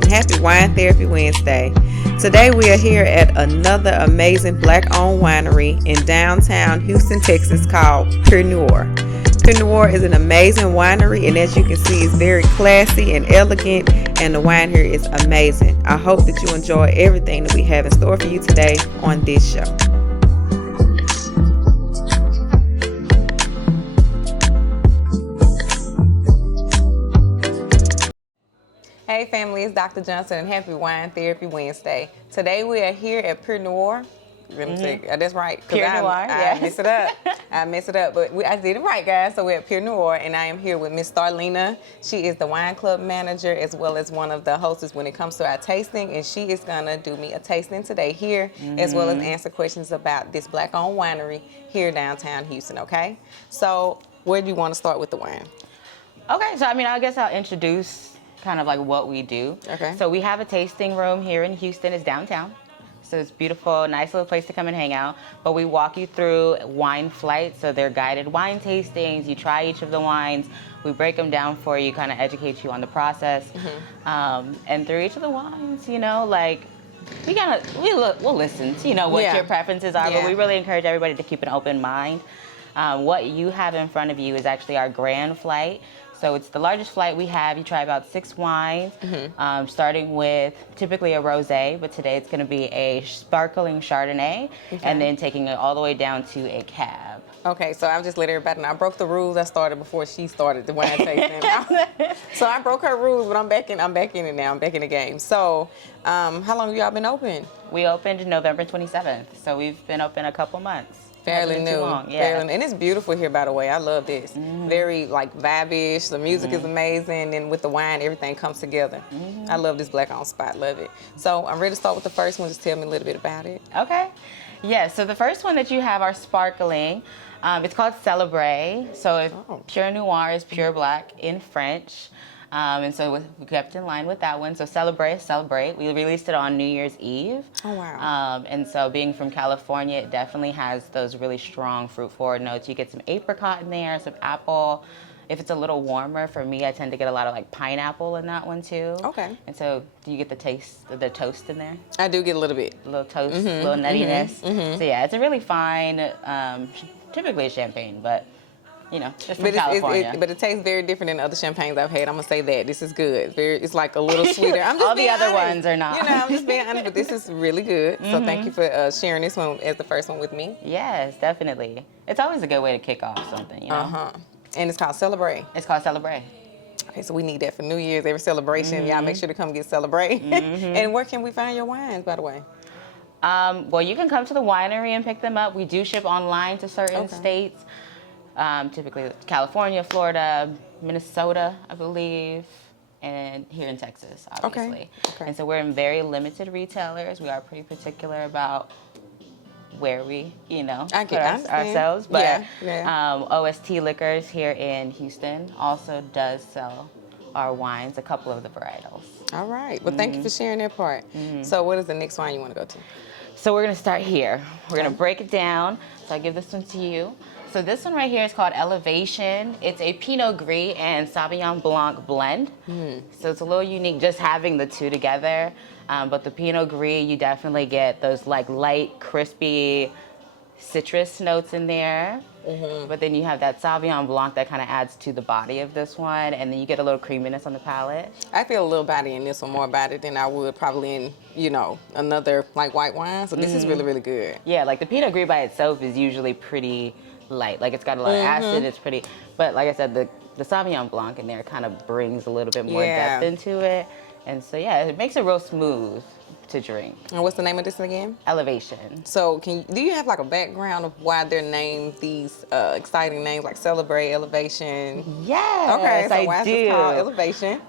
Johnson. Happy Wine Therapy Wednesday. Today we are here at another amazing black-owned winery in downtown Houston, Texas called Pure Noir. Pure Noir is an amazing winery, and as you can see, it's very classy and elegant, and the wine here is amazing. I hope that you enjoy everything that we have in store for you today on this show. Hey family, it's Dr. Johnson and happy Wine Therapy Wednesday. Today we are here at Pure Noir. That's right. Pure Noir, yes. I mess it up, but I did it right, guys. So we're at Pure Noir, and I am here with Miss Starlina. She is the wine club manager as well as one of the hosts when it comes to our tasting, and she is gonna do me a tasting today here, as well as answer questions about this black-owned winery here downtown Houston. Okay. So where do you want to start with the wine? Okay, so I guess I'll introduce kind of like what we do. Okay. So we have a tasting room here in Houston. It's downtown. So it's beautiful, nice little place to come and hang out. But we walk you through wine flights. So they're guided wine tastings. You try each of the wines. We break them down for you, kind of educate you on the process. And through each of the wines, we'll listen to, what your preferences are. But we really encourage everybody to keep an open mind. What you have in front of you is actually our grand flight. So it's the largest flight we have. You try about 6 wines, starting with typically a rosé, but today it's going to be a sparkling Chardonnay, and then taking it all the way down to a cab. Okay, so I'll just let everybody know. I broke the rules. I started before she started the wine tasting. So I broke her rules, but I'm back in it now. I'm back in the game. So how long have y'all been open? We opened November 27th, so we've been open a couple months. Fairly new. And it's beautiful here, by the way. I love this. Very vibeish. The music is amazing, and with the wine, everything comes together. I love this black-owned spot. Love it. So I'm ready to start with the first one. Just tell me a little bit about it. Okay. Yeah. So the first one that you have are sparkling. It's called Celebrate. So Pure Noir is pure black in French. And so we kept in line with that one. So Celebrate. We released it on New Year's Eve. Oh, wow. And so being from California, it definitely has those really strong fruit forward notes. You get some apricot in there, some apple. If it's a little warmer, for me, I tend to get a lot of pineapple in that one too. Okay. And so do you get the toast in there? I do get a little bit. A little toast, a little nuttiness. So yeah, it's a really fine, typically a champagne, but just from California. But it tastes very different than other champagnes I've had. I'm gonna say that this is good. It's like a little sweeter. I'm just all the other honest. ones are not. I'm just being honest, but this is really good. So thank you for sharing this one as the first one with me. Yes, definitely. It's always a good way to kick off something, And it's called Celebrate. It's called Celebrate. Okay, so we need that for New Year's, every celebration. Y'all make sure to come get Celebrate. And where can we find your wines, by the way? Well, you can come to the winery and pick them up. We do ship online to certain states. Typically California, Florida, Minnesota, I believe, and here in Texas, obviously. Okay. And so we're in very limited retailers. We are pretty particular about where we, put ourselves. But OST Liquors here in Houston also does sell our wines, a couple of the varietals. All right. Well, thank you for sharing that part. So what is the next wine you want to go to? So we're going to start here. We're going to break it down. So I give this one to you. So this one right here is called Elevation. It's a Pinot Gris and Sauvignon Blanc blend. So it's a little unique just having the two together. But the Pinot Gris, you definitely get those light, crispy citrus notes in there. But then you have that Sauvignon Blanc that kind of adds to the body of this one. And then you get a little creaminess on the palate. I feel a little body in this one, more body than I would probably in, another white wine. So this is really, really good. Yeah, the Pinot Gris by itself is usually pretty light. It's got a lot of acid. It's pretty, but like I said, the Sauvignon Blanc in there kind of brings a little bit more depth into it. And so, it makes it real smooth to drink. And what's the name of this again? Elevation. So do you have a background of why they're named these exciting names like Celebrate, Elevation? Yes, okay, so why I is do. it called Elevation?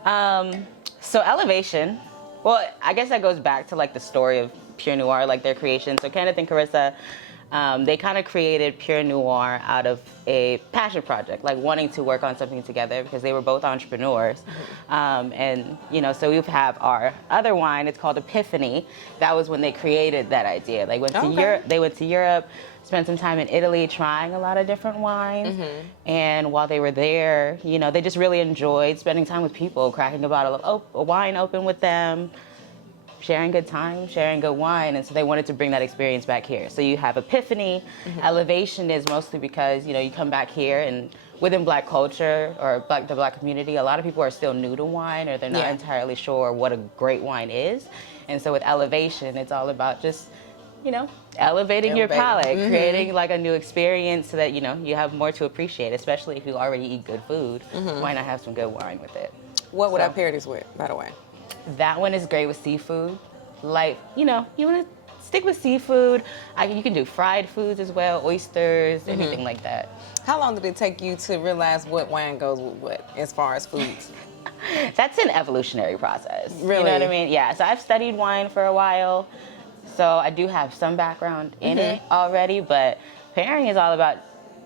So Elevation, well, I guess that goes back to the story of Pure Noir, like their creation. So Kenneth and Carissa, they kind of created Pure Noir out of a passion project, like wanting to work on something together because they were both entrepreneurs. And, you know, so we have our other wine, it's called Epiphany. That was when they created that idea. They went to Europe, spent some time in Italy trying a lot of different wines. And while they were there, you know, they just really enjoyed spending time with people, cracking a bottle of a wine open with them, sharing good time, sharing good wine, and so they wanted to bring that experience back here. So you have Epiphany. Elevation is mostly because, you know, you come back here and within Black culture or the Black community, a lot of people are still new to wine or they're not entirely sure what a great wine is. And so with Elevation, it's all about just, you know, elevating your palate, creating like a new experience so that, you know, you have more to appreciate, especially if you already eat good food. Why not have some good wine with it? What would I pair this with, by the way? That one is great with seafood. Like, you know, you want to stick with seafood. You can do fried foods as well, oysters, anything like that. How long did it take you to realize what wine goes with what as far as foods? That's an evolutionary process. Really? You know what I mean? Yeah, so I've studied wine for a while. So I do have some background in it already, but pairing is all about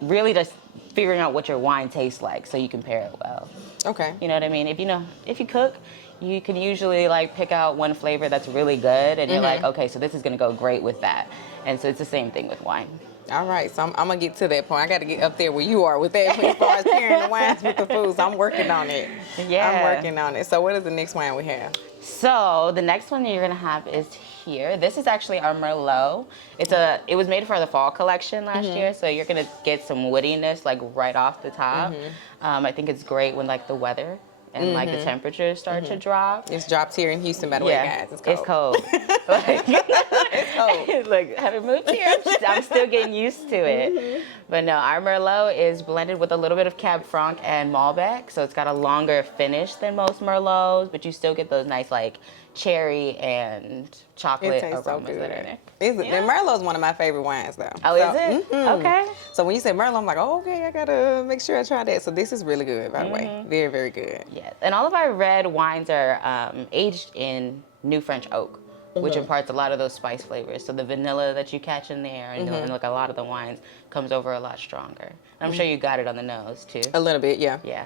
really just figuring out what your wine tastes like so you can pair it well. Okay. You know what I mean? If you cook, you can usually like pick out one flavor that's really good and you're like, okay, so this is gonna go great with that. And so it's the same thing with wine. All right, so I'm gonna get to that point. I got to get up there where you are with that as far as pairing the wines with the food. So I'm working on it. Yeah. I'm working on it. So what is the next wine we have? So the next one you're gonna have is here. This is actually our Merlot. It was made for the fall collection last year, so you're gonna get some woodiness like right off the top. I think it's great when like the weather and like the temperatures start to drop. It's dropped here in Houston, by the way, guys. It's cold. It's cold. It's cold. Like, having moved here, I'm still getting used to it. But no, our Merlot is blended with a little bit of Cab Franc and Malbec, so it's got a longer finish than most Merlots, but you still get those nice like cherry and chocolate aromas that are in there. And Merlot's one of my favorite wines, though. Oh, is it? Okay. So when you said Merlot, I'm like, oh, okay, I gotta make sure I try that. So this is really good, by the way. Very, very good. Yes, and all of our red wines are aged in New French oak, which imparts a lot of those spice flavors. So the vanilla that you catch in there, and like a lot of the wines, comes over a lot stronger. And I'm sure you got it on the nose too. A little bit, yeah. Yeah.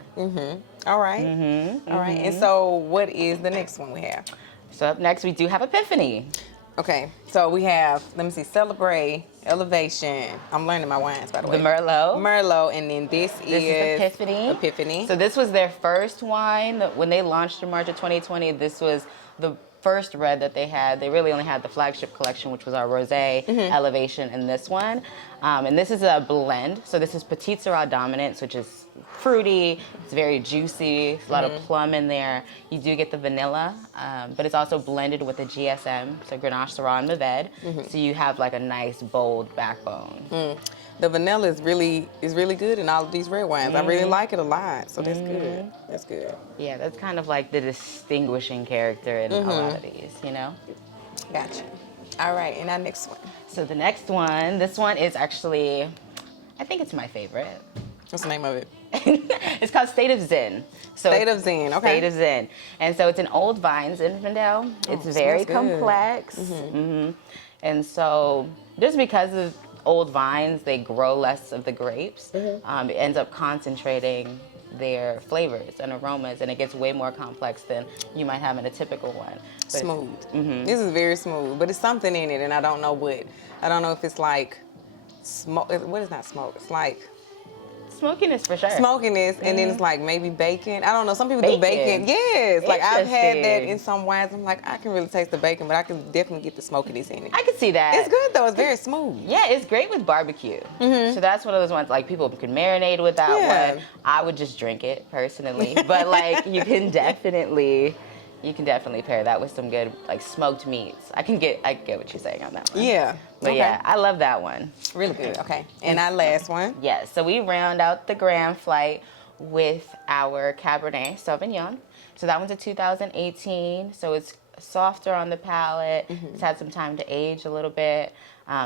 All right. All right. And so what is the next one we have? So up next we do have Epiphany. Okay, so we have, let me see, Celebrate, Elevation. I'm learning my wines, by the way. The Merlot. Merlot, and then this is Epiphany. Epiphany. So this was their first wine. When they launched in March of 2020, this was the first red that they had. They really only had the flagship collection, which was our Rosé, Elevation, and this one. And this is a blend. So this is Petite Syrah dominant, which is fruity. It's very juicy. There's a lot of plum in there. You do get the vanilla, but it's also blended with the GSM, so Grenache, Syrah, and Mourvèdre. So you have like a nice, bold backbone. The vanilla is really good in all of these red wines. I really like it a lot, so that's good. That's good. Yeah, that's kind of like the distinguishing character in a lot of these, you know? Gotcha. All right, and our next one. So the next one, this one is actually, I think it's my favorite. What's the name of it? It's called State of Zen. So State of Zen, okay. State of Zen. And so it's an old vine Zinfandel. It's very complex. And so just because of old vines, they grow less of the grapes. It ends up concentrating their flavors and aromas, and it gets way more complex than you might have in a typical one. But smooth. This is very smooth, but it's something in it, and I don't know what. I don't know if it's like smoke. What is not smoke? It's like smokiness for sure. Smokiness, and then it's like maybe bacon. I don't know. Some people do bacon. Yes, like I've had that in some wines. I'm like, I can really taste the bacon, but I can definitely get the smokiness in it. I can see that. It's good though. It's very smooth. Yeah, it's great with barbecue. So that's one of those ones like people can marinate with that one. I would just drink it personally, but like you can definitely pair that with some good like smoked meats. I get what you're saying on that one. Yeah. But yeah, I love that one. Really good. Okay. And our last one. Yes. So we round out the Grand Flight with our Cabernet Sauvignon. So that one's a 2018. So it's softer on the palate. It's had some time to age a little bit.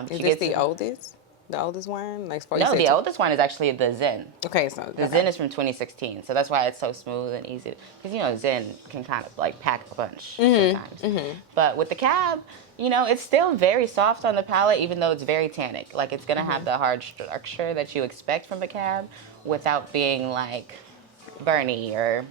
Is this the oldest? The oldest wine? Like, you No, said the oldest wine is actually the Zen. Okay, so The Zen is from 2016, so that's why it's so smooth and easy. Because, you know, Zen can kind of, like, pack a punch sometimes. But with the Cab, you know, it's still very soft on the palate, even though it's very tannic. Like, it's going to have the hard structure that you expect from a Cab without being, like, burny or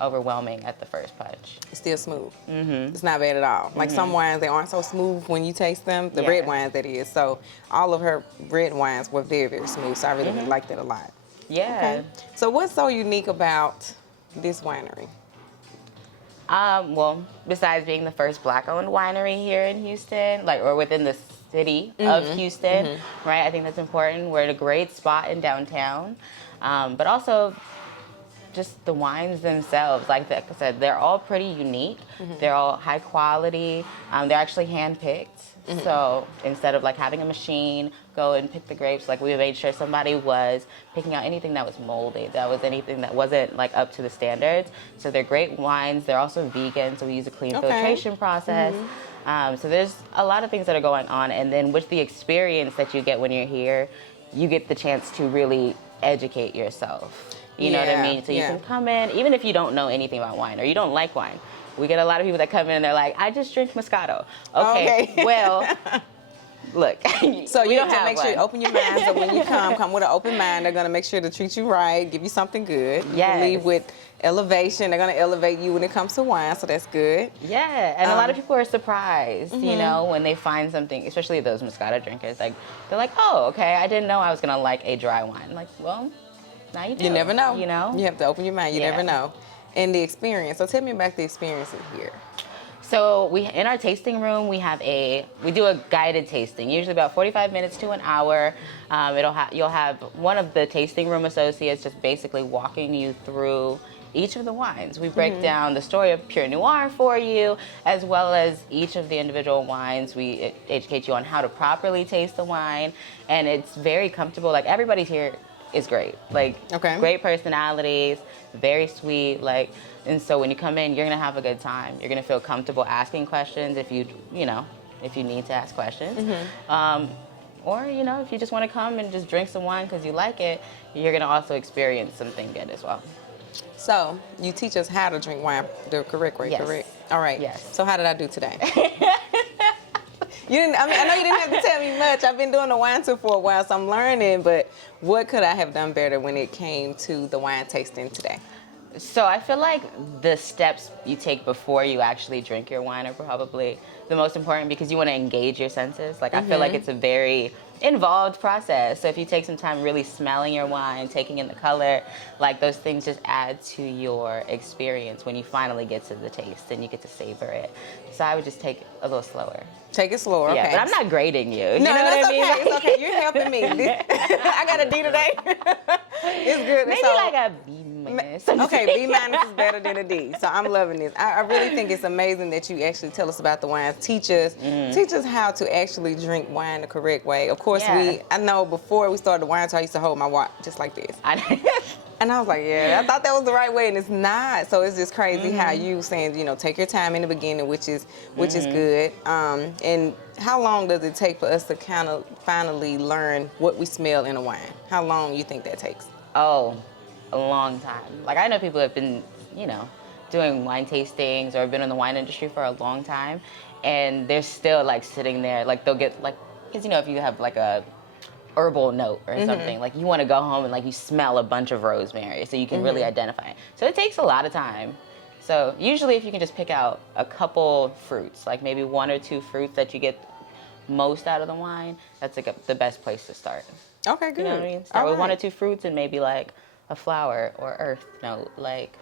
overwhelming at the first punch. It's still smooth. It's not bad at all. Like some wines, they aren't so smooth when you taste them. The red wines, that is. So all of her red wines were very, very smooth. So I really liked that a lot. Yeah. Okay. So what's so unique about this winery? Well, besides being the first Black-owned winery here in Houston, like, or within the city of Houston, right? I think that's important. We're at a great spot in downtown, but also just the wines themselves. Like I said, they're all pretty unique. They're all high quality. They're actually hand-picked. So instead of like having a machine go and pick the grapes, like we made sure somebody was picking out anything that was moldy, that was anything that wasn't like up to the standards. So they're great wines. They're also vegan, so we use a clean filtration process. So there's a lot of things that are going on. And then with the experience that you get when you're here, you get the chance to really educate yourself. You know what I mean? So you can come in, even if you don't know anything about wine or you don't like wine. We get a lot of people that come in and they're like, I just drink Moscato. Okay. Well, look. So you have to make sure you open your mind. So when you come with an open mind. They're going to make sure to treat you right, give you something good. You can leave with elevation. They're going to elevate you when it comes to wine, so that's good. Yeah, and a lot of people are surprised, you know, when they find something, especially those Moscato drinkers. Like, they're like, oh, okay, I didn't know I was going to like a dry wine. I'm like, well, now you do. You never know. You know? You have to open your mind. You never know. And the experience. So tell me about the experience here. So in our tasting room, we do a guided tasting, usually about 45 minutes to an hour. You'll have one of the tasting room associates just basically walking you through each of the wines. We break down the story of Pure Noir for you, as well as each of the individual wines. We educate you on how to properly taste the wine, and it's very comfortable. Like, everybody's here is great. Like, great personalities, very sweet. Like, and so when you come in, you're gonna have a good time. You're gonna feel comfortable asking questions if you need to ask questions. Or, you know, if you just want to come and just drink some wine because you like it, you're gonna also experience something good as well. So you teach us how to drink wine the correct way, correct? All right. Yes. So how did I do today? I know you didn't have to tell me much. I've been doing the wine tour for a while, so I'm learning, but what could I have done better when it came to the wine tasting today? So I feel like the steps you take before you actually drink your wine are probably the most important, because you want to engage your senses. Like, I feel like it's a very involved process. So if you take some time really smelling your wine, taking in the color, like, those things just add to your experience when you finally get to the taste and you get to savor it. So I would just take it a little slower. Take it slower, Yeah, okay. but I'm not grading you. No, you know it's what I mean? okay. It's okay. You're helping me. I got a D today. It's good. Maybe so, like a B minus. Okay, B minus is better than a D. So I'm loving this. I really think it's amazing that you actually tell us about the wines. Teach us how to actually drink wine the correct way. Of course, I know before we started the wine tour, I used to hold my wine just like this. And I was like, I thought that was the right way, and it's not. So it's just crazy how you saying, you know, take your time in the beginning, which is good. And how long does it take for us to kind of finally learn what we smell in a wine? How long you think that takes? Oh, a long time. Like, I know people have been, you know, doing wine tastings or have been in the wine industry for a long time, and they're still like sitting there. Like, they'll get like, because, you know, if you have like a herbal note or something, like, you want to go home and like you smell a bunch of rosemary so you can really identify it. So it takes a lot of time. So usually if you can just pick out a couple fruits, like maybe one or two fruits that you get most out of the wine, that's like the best place to start. Okay, good. You know what I mean? Start with one or two fruits and maybe like a flower or earth note, like.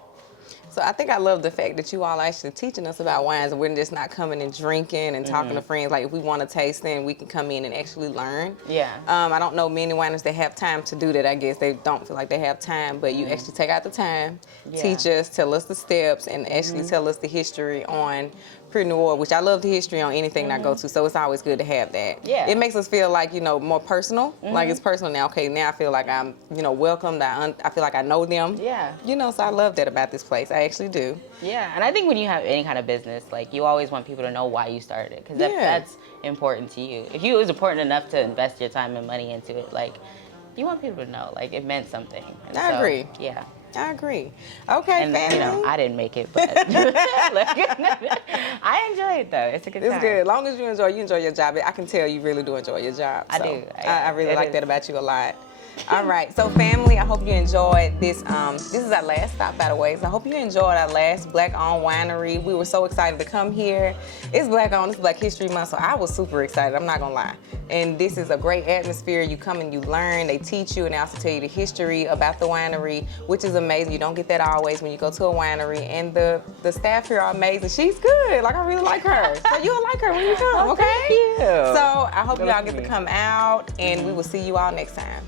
So I think I love the fact that you all actually teaching us about wines, and we're just not coming and drinking and talking to friends. Like, if we want to taste them, we can come in and actually learn. Yeah. I don't know many wineries that have time to do that. I guess they don't feel like they have time, but you actually take out the time, teach us, tell us the steps, and actually tell us the history on Pure Noir, which I love the history on anything I go to, so it's always good to have that. Yeah. It makes us feel like, you know, more personal. Like it's personal now. Okay, now I feel like I'm, you know, welcomed. I feel like I know them. Yeah. You know, so I love that about this place. I actually do. Yeah, and I think when you have any kind of business, like you always want people to know why you started it, because that's important to you. If it was important enough to invest your time and money into it, like you want people to know, like it meant something. And I agree. Yeah. I agree. Okay, And family. you know, I didn't make it, but I enjoy it though. It's a good time. It's good. As long as you enjoy your job. I can tell you really do enjoy your job. I So do. I really like that about you a lot. All right, so family, I hope you enjoyed this. This is our last stop, by the way. So I hope you enjoyed our last Black-owned winery. We were so excited to come here. It's Black-owned, it's Black History Month, so I was super excited, I'm not gonna lie. And this is a great atmosphere. You come and you learn, they teach you, and they also tell you the history about the winery, which is amazing. You don't get that always when you go to a winery. And the staff here are amazing. She's good, like I really like her. So you'll like her when you come, okay? Thank you. So I hope y'all get to come out, and we will see you all next time.